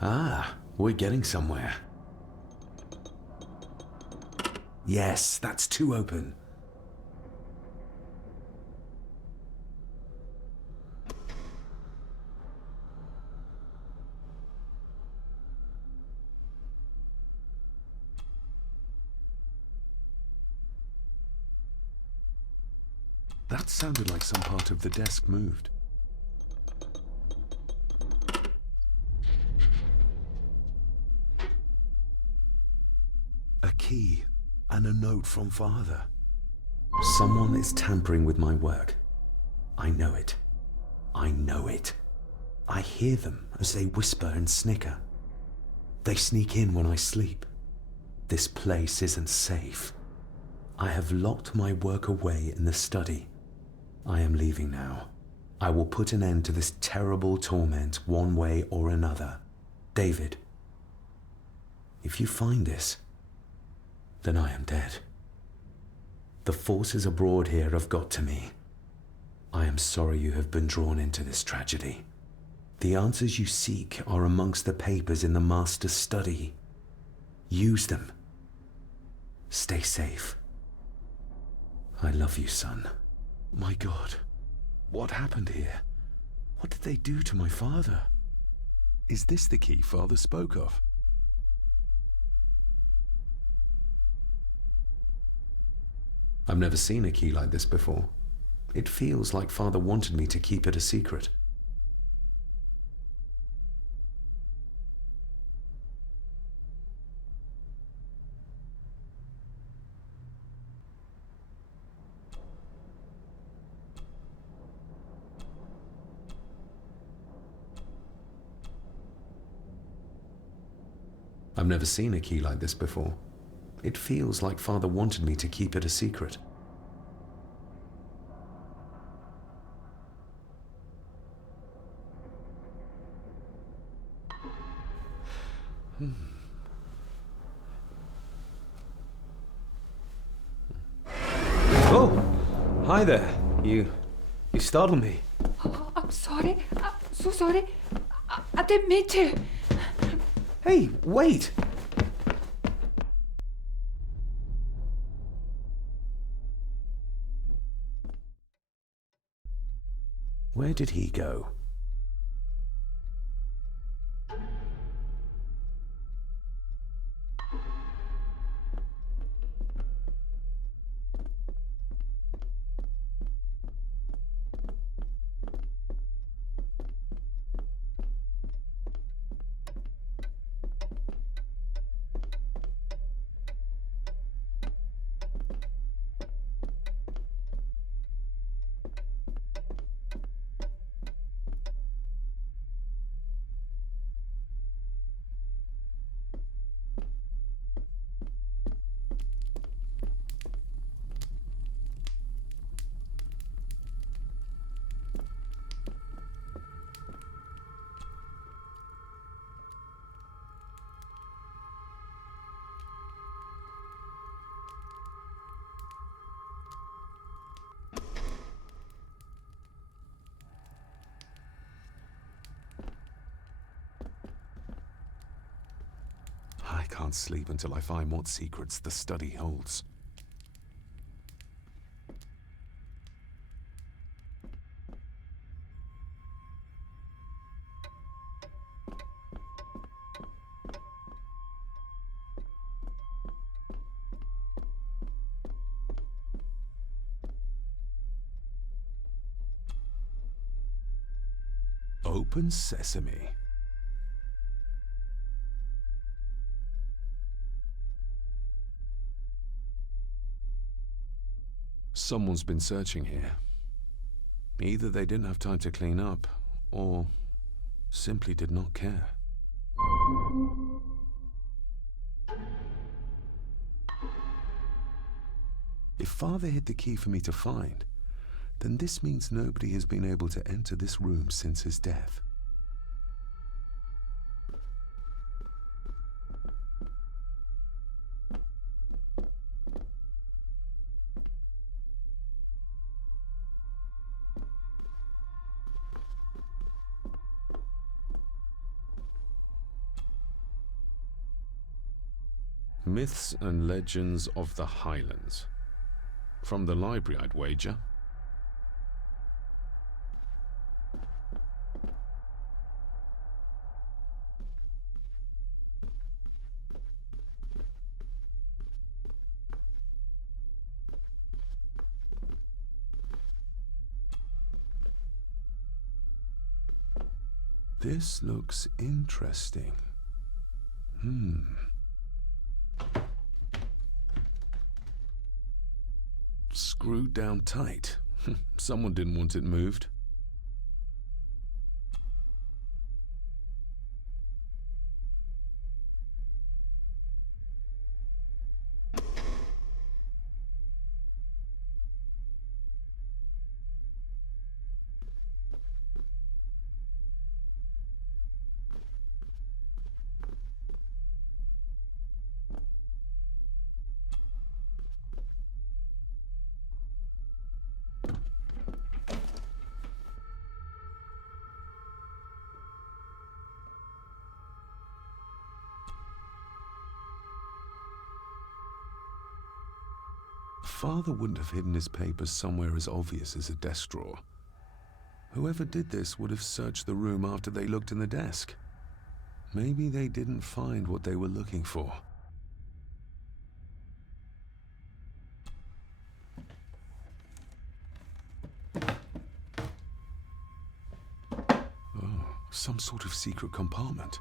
Ah, we're getting somewhere. Yes, that's too open. That sounded like some part of the desk moved. A key and a note from Father. Someone is tampering with my work. I know it. I know it. I hear them as they whisper and snicker. They sneak in when I sleep. This place isn't safe. I have locked my work away in the study. I am leaving now. I will put an end to this terrible torment one way or another. David, if you find this, then I am dead. The forces abroad here have got to me. I am sorry you have been drawn into this tragedy. The answers you seek are amongst the papers in the master's study. Use them. Stay safe. I love you, son. My God, what happened here? What did they do to my father? Is this the key Father spoke of? I've never seen a key like this before. It feels like Father wanted me to keep it a secret. I've never seen a key like this before. It feels like Father wanted me to keep it a secret. Oh, hi there. You startled me. Oh, I'm sorry. I'm so sorry. I didn't mean to. Hey, wait! Where did he go? I can't sleep until I find what secrets the study holds. Open sesame. Someone's been searching here. Either they didn't have time to clean up, or simply did not care. If Father hid the key for me to find, then this means nobody has been able to enter this room since his death. Myths and Legends of the Highlands. From the library, I'd wager. This looks interesting. Screwed down tight. Someone didn't want it moved. Father wouldn't have hidden his papers somewhere as obvious as a desk drawer. Whoever did this would have searched the room after they looked in the desk. Maybe they didn't find what they were looking for. Oh, some sort of secret compartment.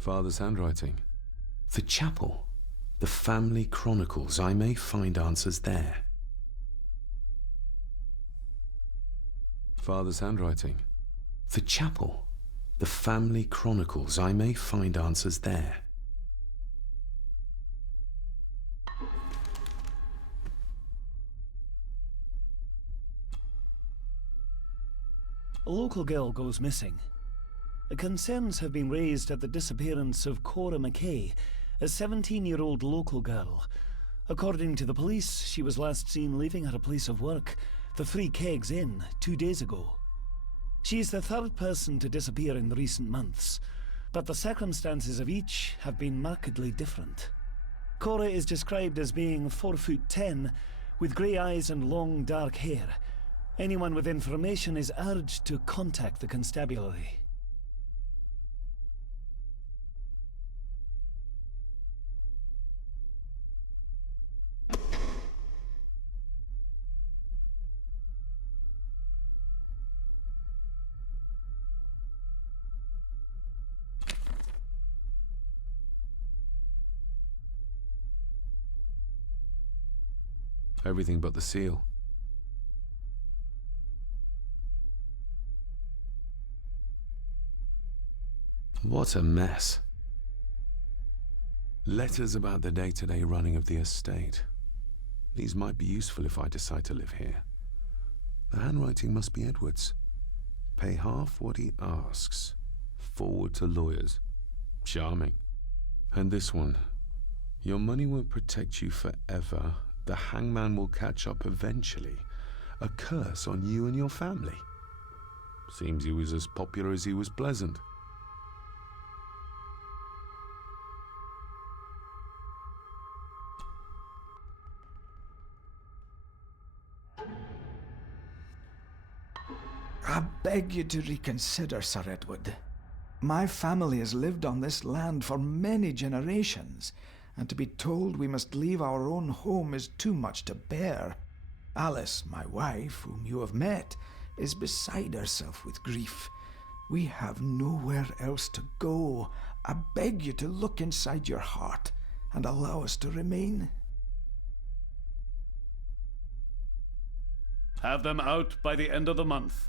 Father's handwriting. The chapel. The family chronicles. I may find answers there. Father's handwriting. The chapel. The family chronicles. I may find answers there. A local girl goes missing. Concerns have been raised at the disappearance of Cora McKay, a 17-year-old local girl. According to the police, she was last seen leaving her place of work, the Three Kegs Inn, 2 days ago. She's the third person to disappear in recent months, but the circumstances of each have been markedly different. Cora is described as being 4'10", with grey eyes and long dark hair. Anyone with information is urged to contact the constabulary. Everything but the seal. What a mess. Letters about the day-to-day running of the estate. These might be useful if I decide to live here. The handwriting must be Edward's. Pay half what he asks. Forward to lawyers. Charming. And this one. Your money won't protect you forever. The hangman will catch up eventually. A curse on you and your family. Seems he was as popular as he was pleasant. I beg you to reconsider, Sir Edward. My family has lived on this land for many generations, and to be told we must leave our own home is too much to bear. Alice, my wife, whom you have met, is beside herself with grief. We have nowhere else to go. I beg you to look inside your heart and allow us to remain. Have them out by the end of the month.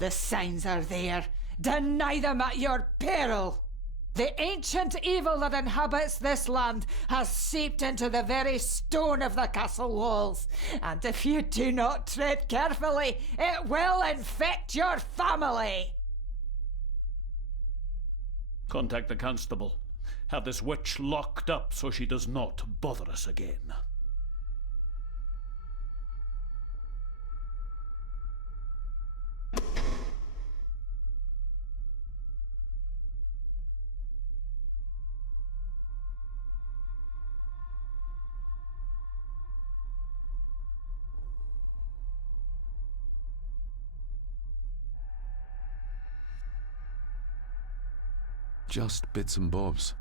The signs are there. Deny them at your peril. The ancient evil that inhabits this land has seeped into the very stone of the castle walls, and if you do not tread carefully, it will infect your family. Contact the constable. Have this witch locked up so she does not bother us again. Just bits and bobs.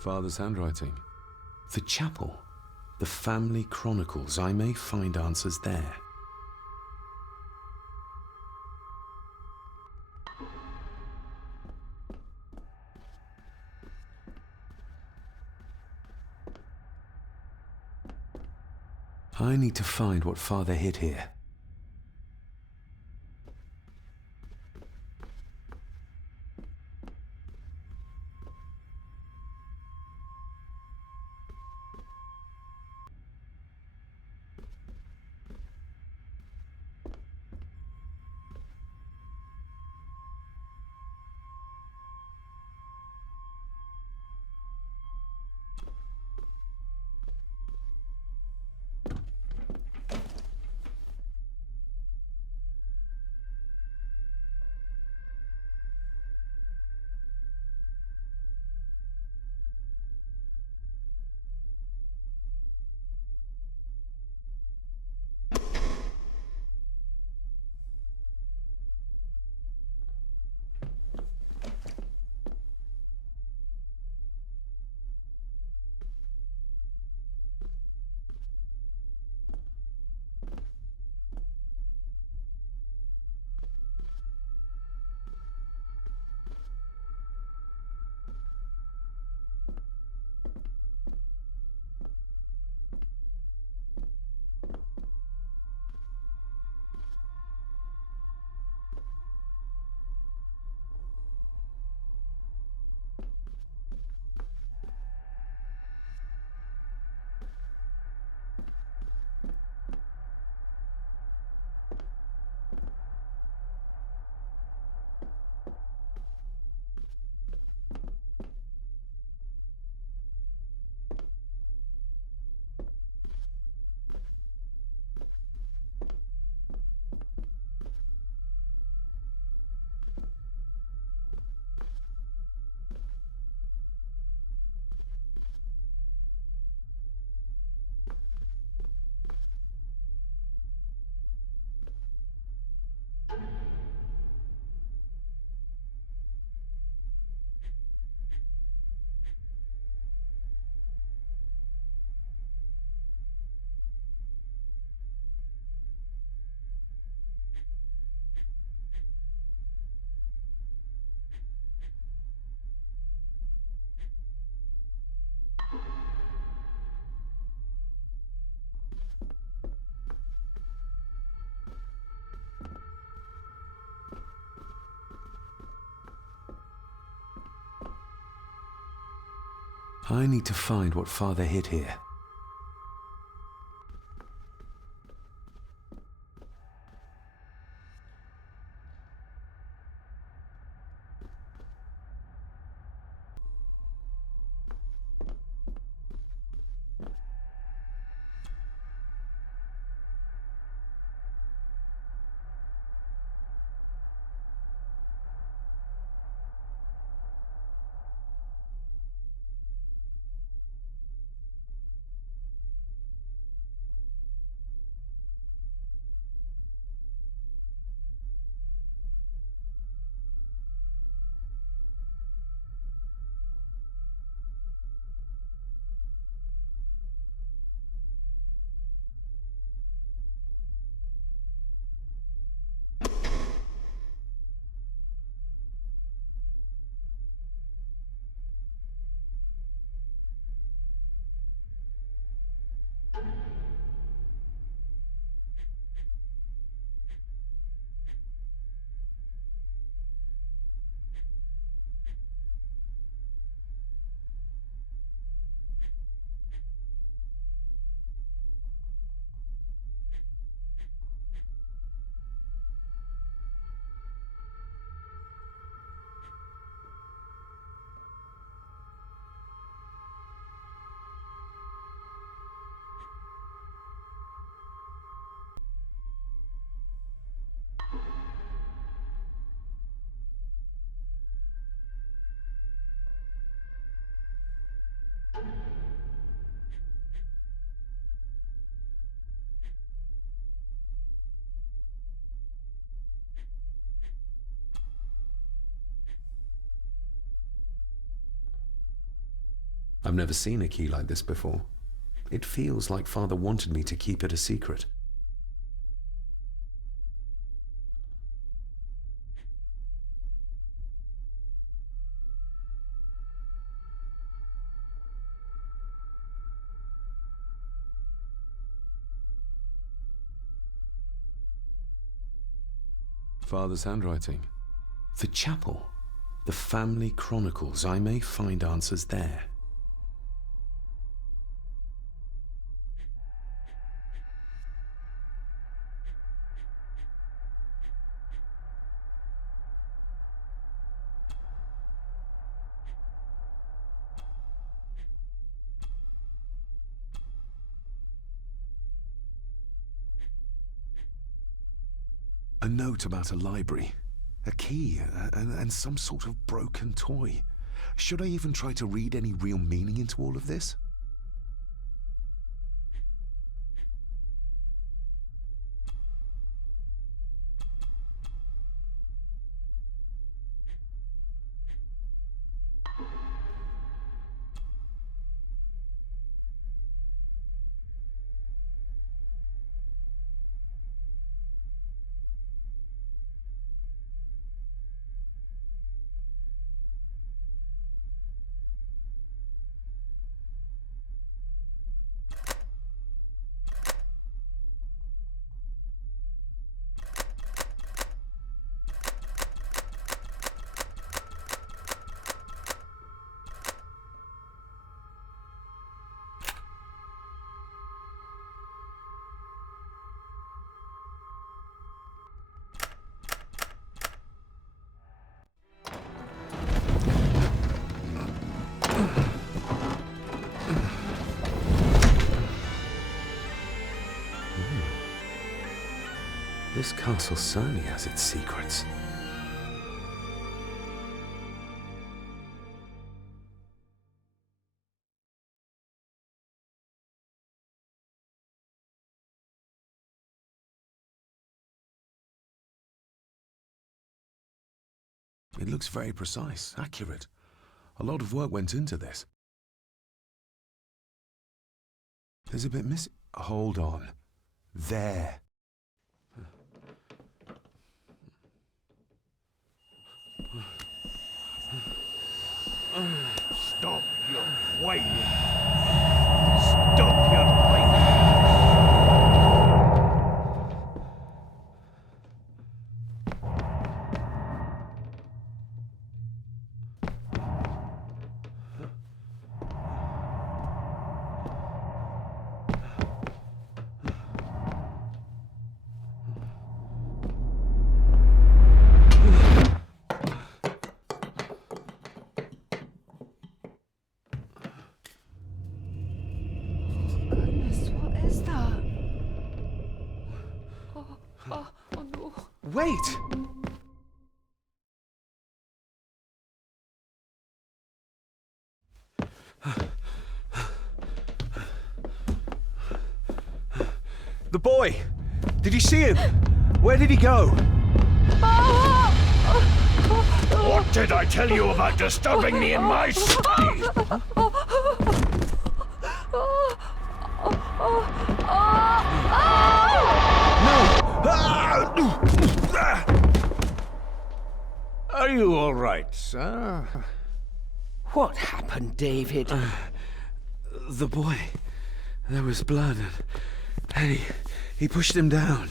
Father's handwriting. The chapel. The family chronicles. I may find answers there. I need to find what Father hid here. I need to find what Father hid here. I've never seen a key like this before. It feels like Father wanted me to keep it a secret. Father's handwriting. The chapel. The family chronicles. I may find answers there. A note about a library, a key, and some sort of broken toy. Should I even try to read any real meaning into all of this? This castle certainly has its secrets. It looks very precise, accurate. A lot of work went into this. There's a bit missing. Hold on. There. Stop your whining! Stop your whining! Wait! The boy! Did you see him? Where did he go? What did I tell you about disturbing me in my study? Are you all right, sir? What happened, David? The boy. There was blood and he pushed him down.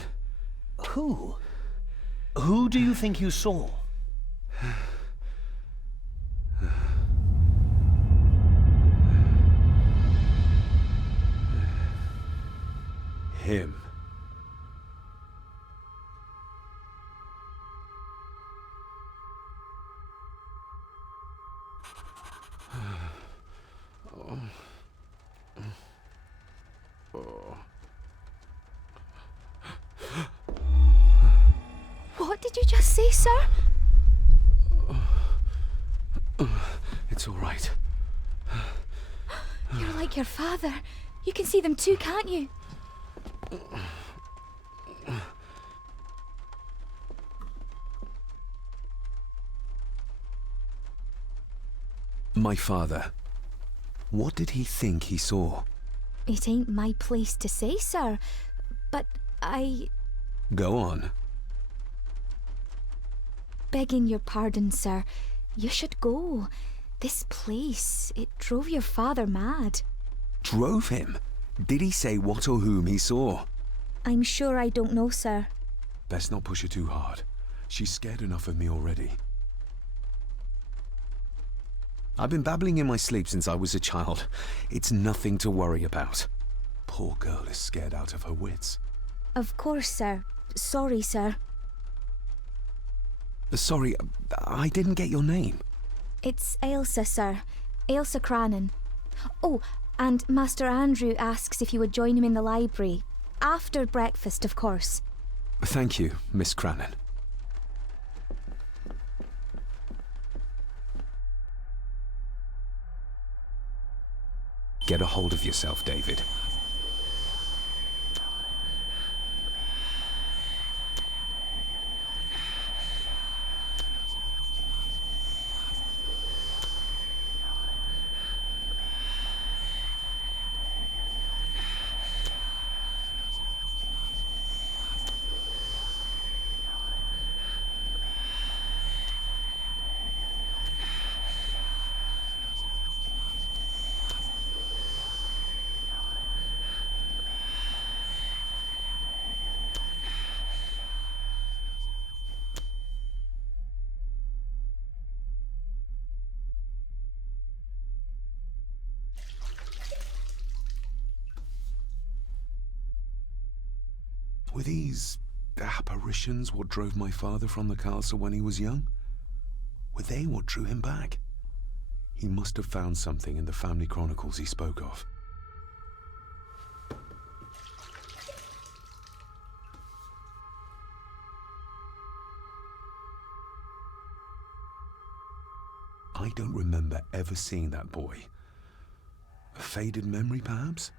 Who? Who do you think you saw? Him. What did you just say, sir? It's all right. You're like your father. You can see them too, can't you? My father. What did he think he saw? It ain't my place to say, sir, but Go on. begging your pardon, sir, you should go. This place, it drove your father mad. Drove him? Did he say what or whom he saw? I'm sure I don't know, sir. Best not push her too hard. She's scared enough of me already. I've been babbling in my sleep since I was a child. It's nothing to worry about. Poor girl is scared out of her wits. Of course, sir. Sorry, sir. Sorry, I didn't get your name. It's Ailsa, sir. Ailsa Crannan. Oh, and Master Andrew asks if you would join him in the library. After breakfast, of course. Thank you, Miss Crannan. Get a hold of yourself, David. Were these apparitions what drove my father from the castle when he was young? Were they what drew him back? He must have found something in the family chronicles he spoke of. I don't remember ever seeing that boy. A faded memory, perhaps?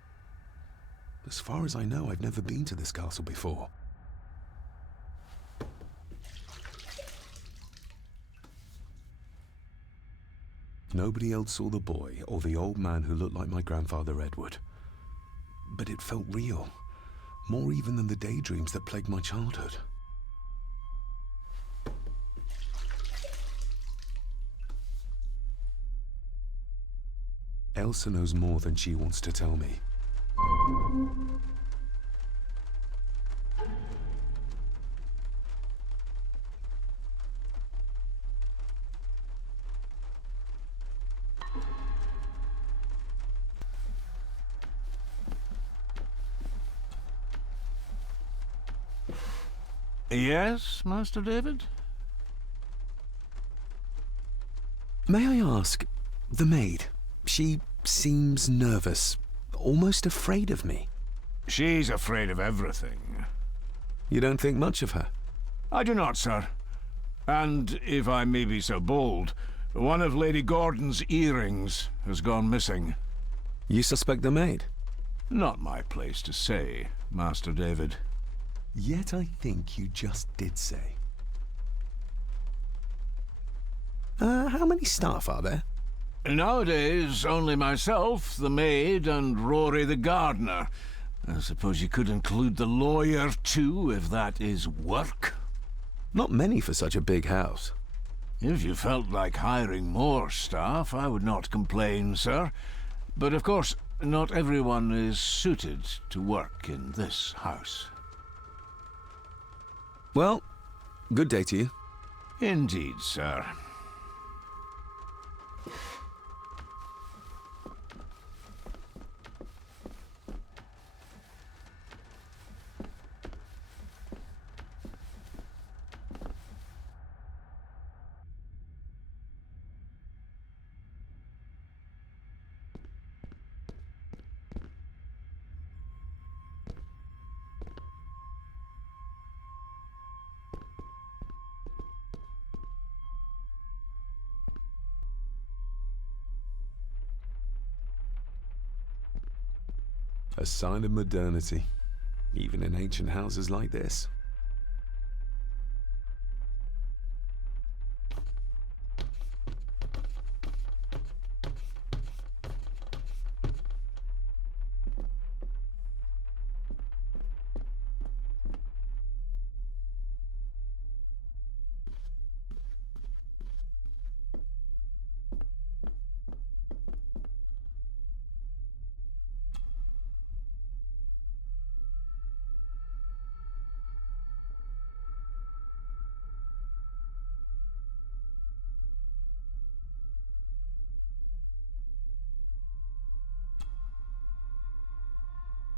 As far as I know, I've never been to this castle before. Nobody else saw the boy or the old man who looked like my grandfather Edward. But it felt real, more even than the daydreams that plagued my childhood. Elsa knows more than she wants to tell me. Yes, Master David? May I ask, the maid, she seems nervous, almost afraid of me. She's afraid of everything. You don't think much of her? I do not, sir. And, if I may be so bold, one of Lady Gordon's earrings has gone missing. You suspect the maid? Not my place to say, Master David. Yet I think you just did say. How many staff are there? Nowadays, only myself, the maid, and Rory the gardener. I suppose you could include the lawyer, too, if that is work. Not many for such a big house. If you felt like hiring more staff, I would not complain, sir. But of course, not everyone is suited to work in this house. Well, good day to you. Indeed, sir. A sign of modernity, even in ancient houses like this.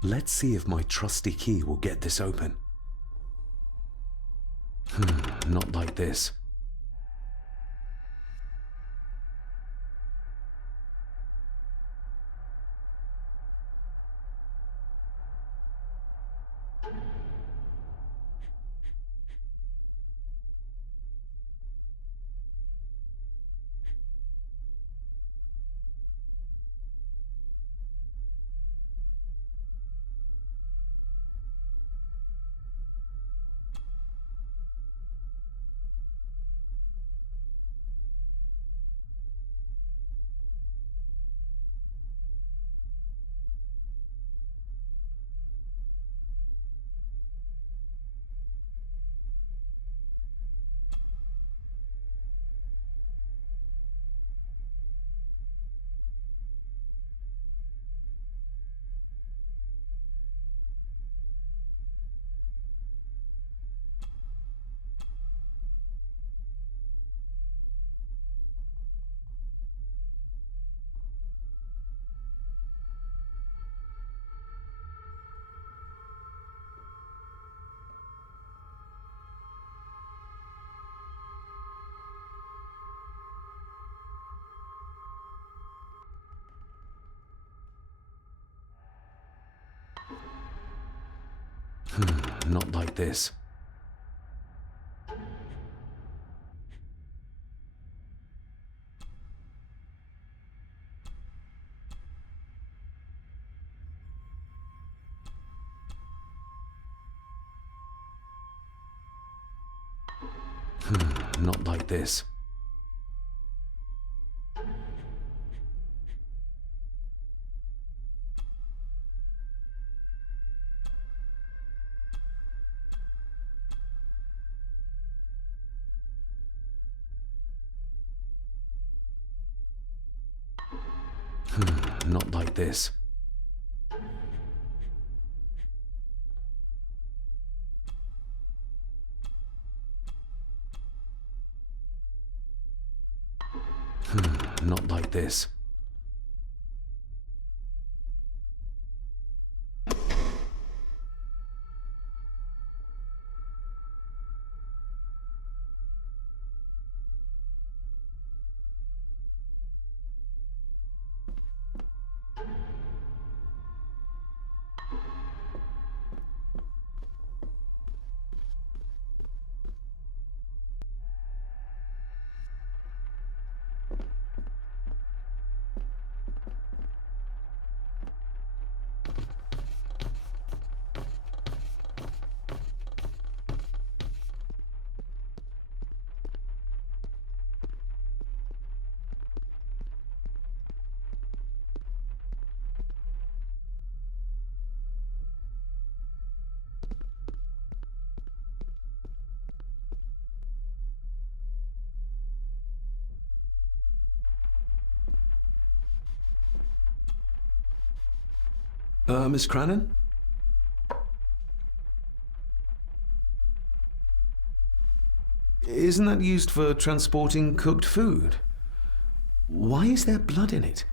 Let's see if my trusty key will get this open. Not like this. Not like this. Not like this. Not like this. Not like this. Miss Crannan? Isn't that used for transporting cooked food? Why is there blood in it?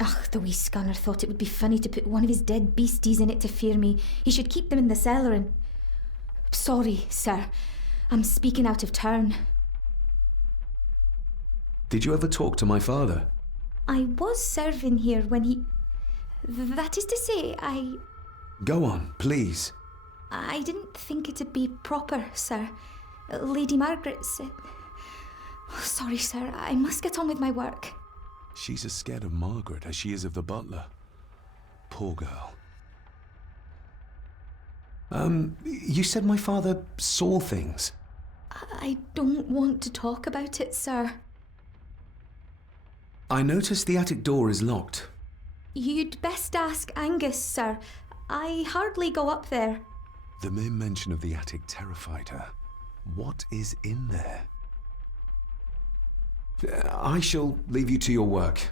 Ugh, the wee scunner thought it would be funny to put one of his dead beasties in it to fear me. He should keep them in the cellar and... Sorry, sir. I'm speaking out of turn. Did you ever talk to my father? I was serving here when he... That is to say, Go on, please. I didn't think it'd be proper, sir. Lady Margaret said... Oh, sorry, sir. I must get on with my work. She's as scared of Margaret as she is of the butler. Poor girl. You said my father saw things. I don't want to talk about it, sir. I noticed the attic door is locked. You'd best ask Angus, sir. I hardly go up there. The mere mention of the attic terrified her. What is in there? I shall leave you to your work.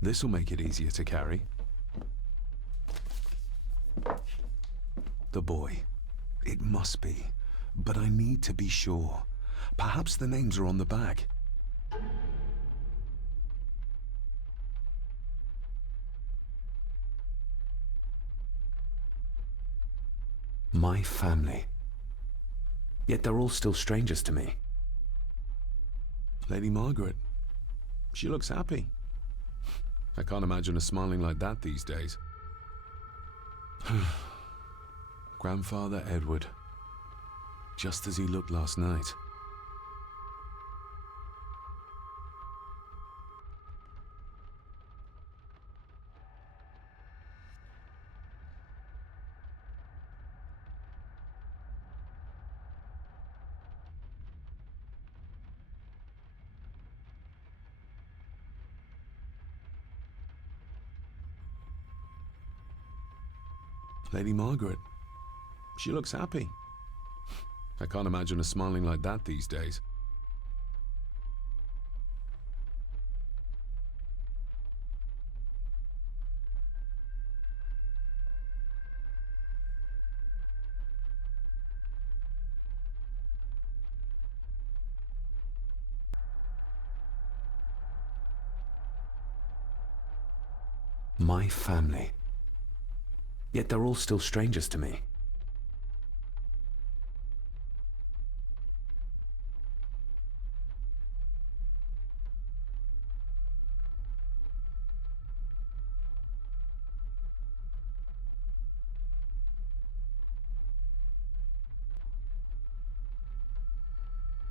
This'll make it easier to carry. The boy. It must be. But I need to be sure. Perhaps the names are on the back. My family. Yet they're all still strangers to me. Lady Margaret. She looks happy. I can't imagine her smiling like that these days. Grandfather Edward. Just as he looked last night. Lady Margaret. She looks happy. I can't imagine her smiling like that these days. My family. Yet they're all still strangers to me.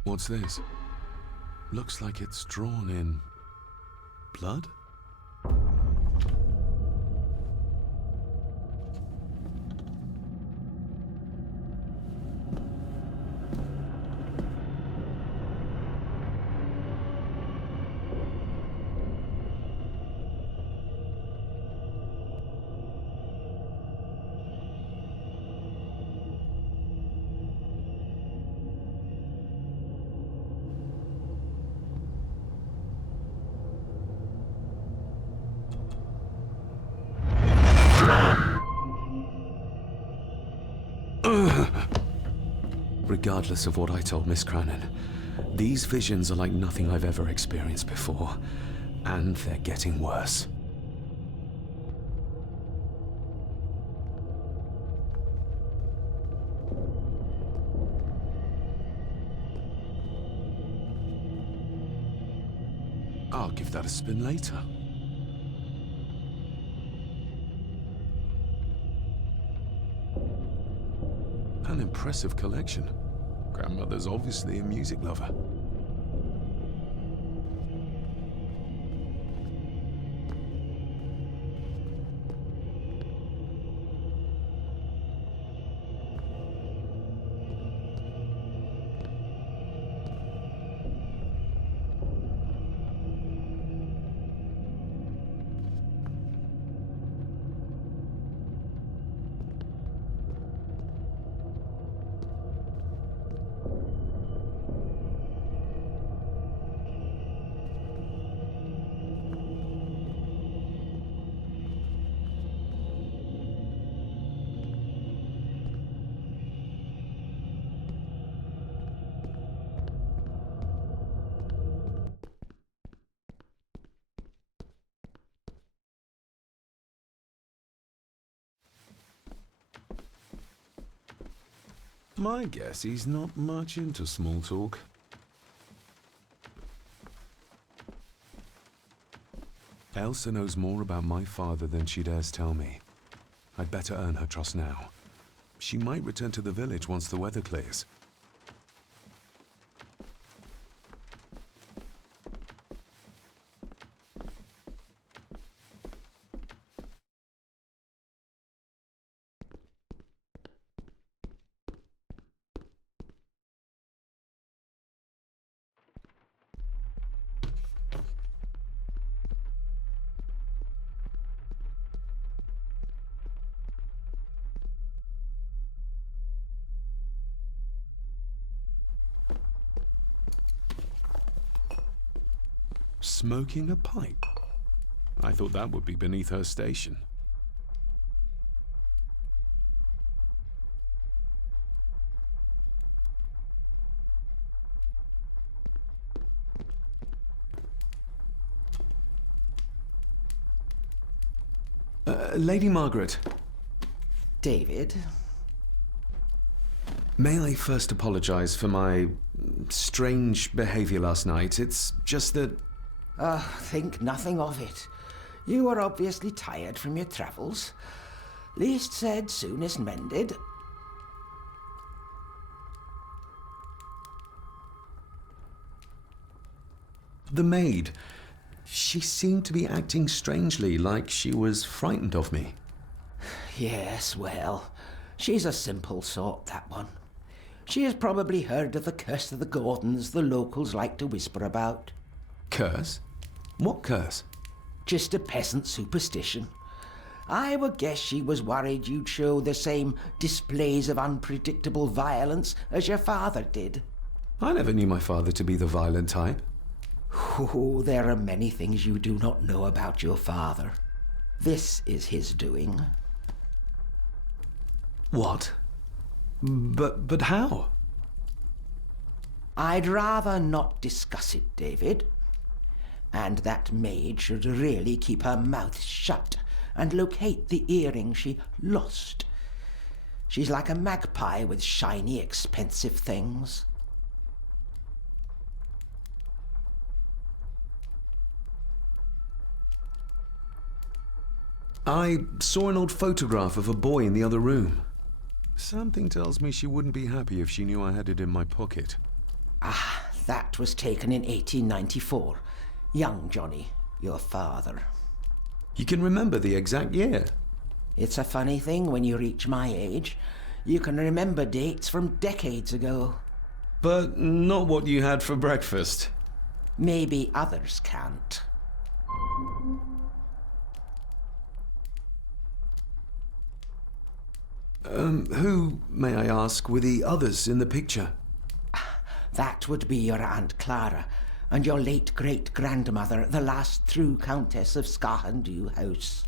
What's this? Looks like it's drawn in blood? Regardless of what I told Miss Crannan, these visions are like nothing I've ever experienced before, and they're getting worse. I'll give that a spin later. An impressive collection. Grandmother's obviously a music lover. My guess he's not much into small talk. Elsa knows more about my father than she dares tell me. I'd better earn her trust now. She might return to the village once the weather clears. Smoking a pipe? I thought that would be beneath her station. Lady Margaret. David? May I first apologize for my strange behavior last night? It's just that... Think nothing of it. You were obviously tired from your travels. Least said, soonest mended. The maid. She seemed to be acting strangely, like she was frightened of me. Yes, well, she's a simple sort, that one. She has probably heard of the curse of the Gordons the locals like to whisper about. Curse? What curse? Just a peasant superstition. I would guess she was worried you'd show the same displays of unpredictable violence as your father did. I never knew my father to be the violent type. Oh, there are many things you do not know about your father. This is his doing. What? But how? I'd rather not discuss it, David. And that maid should really keep her mouth shut and locate the earring she lost. She's like a magpie with shiny, expensive things. I saw an old photograph of a boy in the other room. Something tells me she wouldn't be happy if she knew I had it in my pocket. Ah, that was taken in 1894. Young Johnny, your father. You can remember the exact year. It's a funny thing when you reach my age. You can remember dates from decades ago. But not what you had for breakfast. Maybe others can't. Who, may I ask, were the others in the picture? That would be your Aunt Clara and your late great-grandmother, the last true Countess of Scahendew House.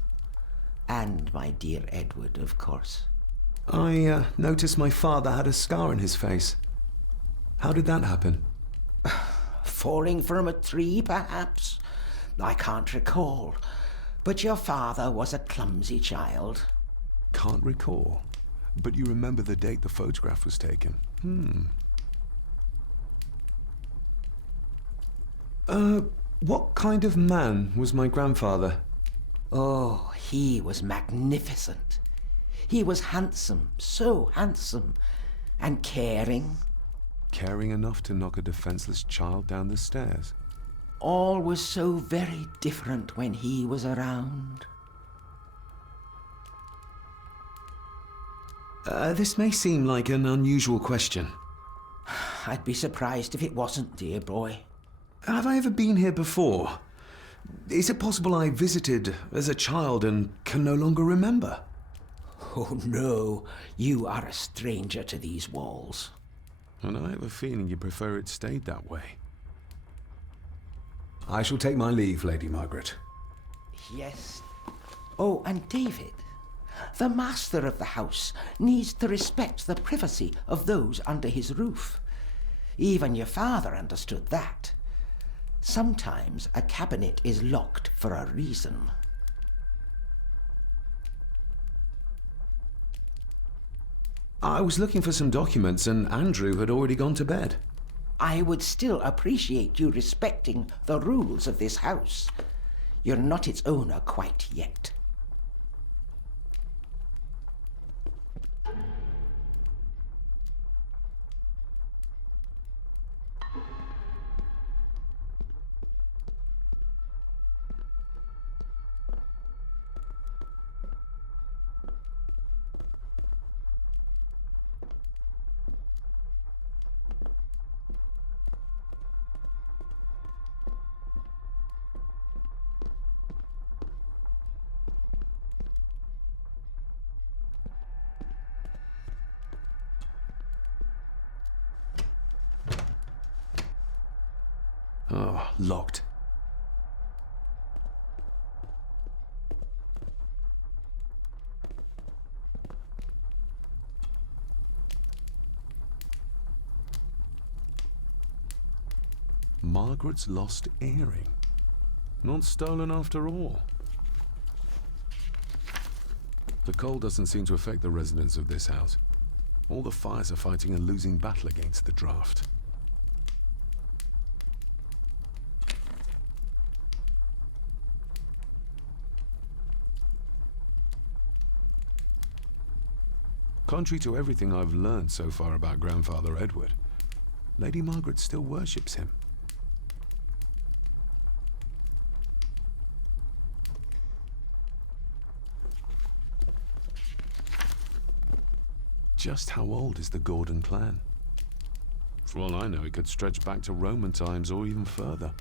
And my dear Edward, of course. I noticed my father had a scar on his face. How did that happen? Falling from a tree, perhaps? I can't recall. But your father was a clumsy child. Can't recall. But you remember the date the photograph was taken. What kind of man was my grandfather? Oh, he was magnificent. He was handsome, so handsome, and caring. Caring enough to knock a defenseless child down the stairs. All was so very different when he was around. This may seem like an unusual question. I'd be surprised if it wasn't, dear boy. Have I ever been here before? Is it possible I visited as a child and can no longer remember? Oh, no. You are a stranger to these walls. And I have a feeling you prefer it stayed that way. I shall take my leave, Lady Margaret. Yes. Oh, and David, the master of the house needs to respect the privacy of those under his roof. Even your father understood that. Sometimes a cabinet is locked for a reason. I was looking for some documents and Andrew had already gone to bed. I would still appreciate you respecting the rules of this house. You're not its owner quite yet. Oh, locked. Margaret's lost earring. Not stolen after all. The cold doesn't seem to affect the residents of this house. All the fires are fighting a losing battle against the draft. Contrary to everything I've learned so far about Grandfather Edward, Lady Margaret still worships him. Just how old is the Gordon clan? For all I know, it could stretch back to Roman times or even further.